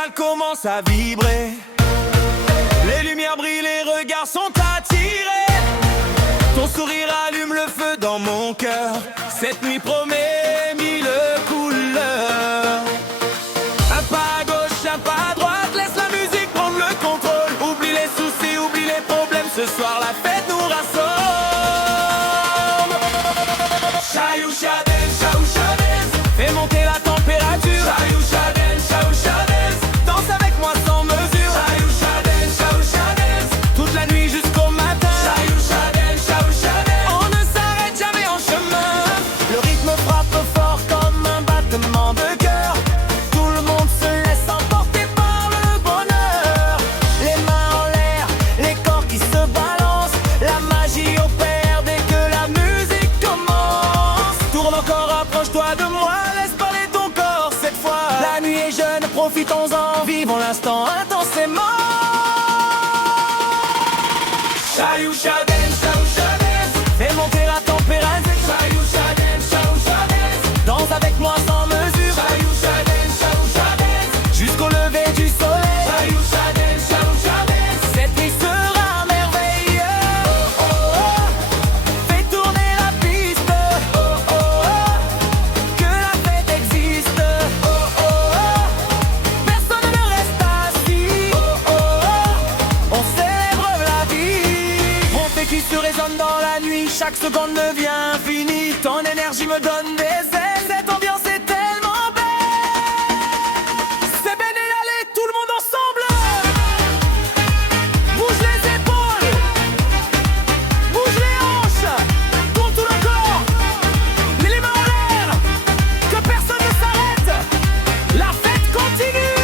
salle commence à vibrer. Les lumières brillent, les regards sont attirés. Ton sourire allume le feu dans mon cœur. Cette nuit promet mille couleurs. Un pas à gauche, un pas à droite, laisse la musique prendre le contrôle. Oublie les soucis, oublie les problèmes, ce soir la fête nous rassemble. Shaousha dance, shaousha dance, fais monter la température. Shaousha dance, shaousha dance, danse avec moi sans mesure. Shaousha dance, shaousha dance, toute la nuit jusqu'au matin. Shaousha dance, shaousha dance, on ne s'arrête jamais en chemin. Le rythme frappe fort comme un battement de cœur. Tout le monde se laisse emporter par le bonheur. Les mains en l'air, les corps qui se balancent. La magie opère dès que la musique commence. Tourne encore, approche-toi de moi, laisse parler ton corps cette fois. La nuit est jeune, profitons-en, vivons l'instant intensément. Shaousha dance, shaousha dance, fais monter la température. Shaousha dance, shaousha dance, danse avec moi sans mesure. Shaousha dance, shaousha dance, jusqu'au lever du soleil. Shaousha dance, shaousha dance, cette nuit sera merveilleuse. Oh, oh, oh, fais tourner la piste. Oh, oh, oh, que la fête existe. Oh, oh, oh, personne ne reste assis. Oh, oh, oh, on célèbre la vie. Mon vécu se résonne dans la nuit, chaque seconde devient infinie. Ton énergie me donne des ailes, cette ambiance est tellement belle. C'est ben et allez, tout le monde ensemble. Bouge les épaules, bouge les hanches, tourne tout le corps, mets les mains en l'air, que personne ne s'arrête, la fête continue.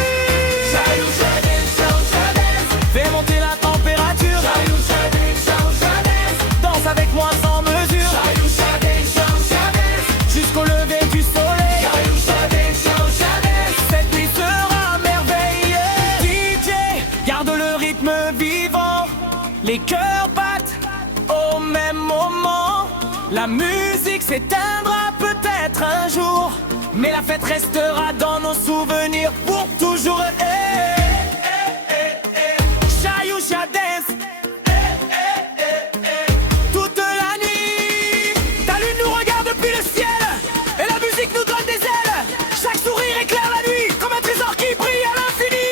Shaousha dance, shaousha dance, fais monter la température. Shaousha dance, shaousha dance, danse avec moi sans mesure. Shaousha dance, shaousha dance, jusqu'au lever du soleil. Shaousha dance, shaousha dance, cette nuit sera merveilleuse. DJ, garde le rythme vivant, les cœurs battent au même moment. La musique s'éteindra peut-être un jour, mais la fête restera dans nos souvenirs pour toujours. Shaousha dance, toute la nuit. Ta lune nous regarde depuis le ciel, et la musique nous donne des ailes. Chaque sourire éclaire la nuit, comme un trésor qui brille à l'infini.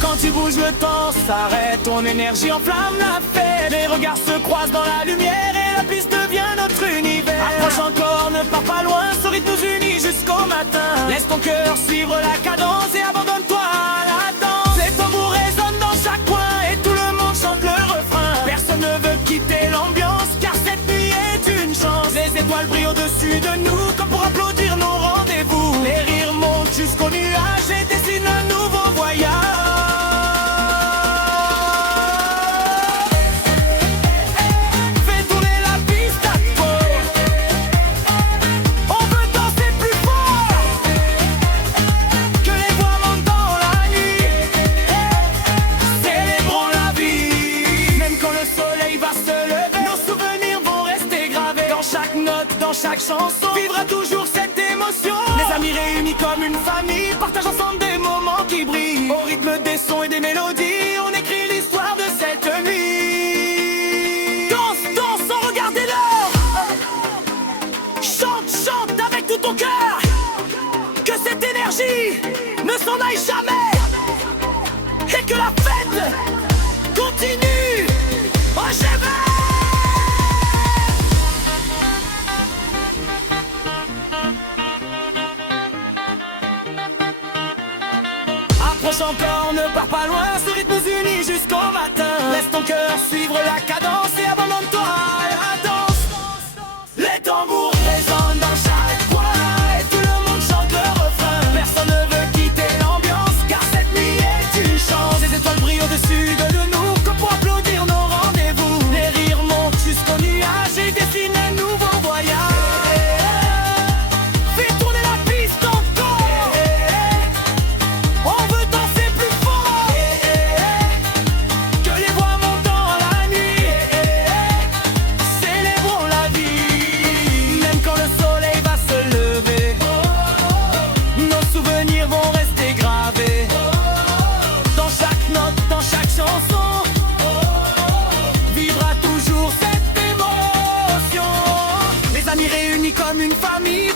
Quand tu bouges, le temps s'arrête, ton énergie enflamme la fête. Les regards se croisent dans la lumière et la piste devient notre univers. Approche encore, ne pars pas loin, ce rythme nous unit jusqu'au matin. Laisse ton cœur suivre la cadence et abandonne-toi à la danse. Les tambours résonnent dans chaque coin et tout le monde chante le refrain. Personne ne veut quitter l'ambiance car cette nuit est une chance. Les étoiles brillent au-dessus de nous comme pour applaudir nos rendez-vous. Les rires montent jusqu'aux nuages et dessinent un nouveau voyage. Fais tourner la piste à fond. On veut danser plus fort, que les voix montent dans la nuit. Célébrons la vie. Même quand le soleil va se lever, nos souvenirs vont rester gravés. Dans chaque note, dans chaque chanson, vivra toujours cette émotion. Les amis réunis comme une famille partagent ensemble des moments qui brillent. Au rythme des sons et des mélodies, on écrit l'histoire de cette nuit. Danse, danse sans regarder l'heure. Chante, chante avec tout ton cœur. Que cette énergie ne s'en aille jamais. Et que la fête continue. Oh, approche encore, ne pars pas loin, ce rythme nous unit jusqu'au matin. Laisse ton cœur suivre la cadence et abandonne-toi à la danse. Les tambours résonnent dans chaque coin et tout le monde chante le refrain. Personne ne veut quitter l'ambiance car cette nuit est une chance. Les étoiles brillent au-dessus de nous comme pour applaudir nos rendez-vous. Les rires montent jusqu'aux nuages et dessinent un nouveau voyage. Fais tourner la piste encore. On veut danser plus fort, que les voix montent dans la nuit. Célébrons la vie. amis réunis comme une famille.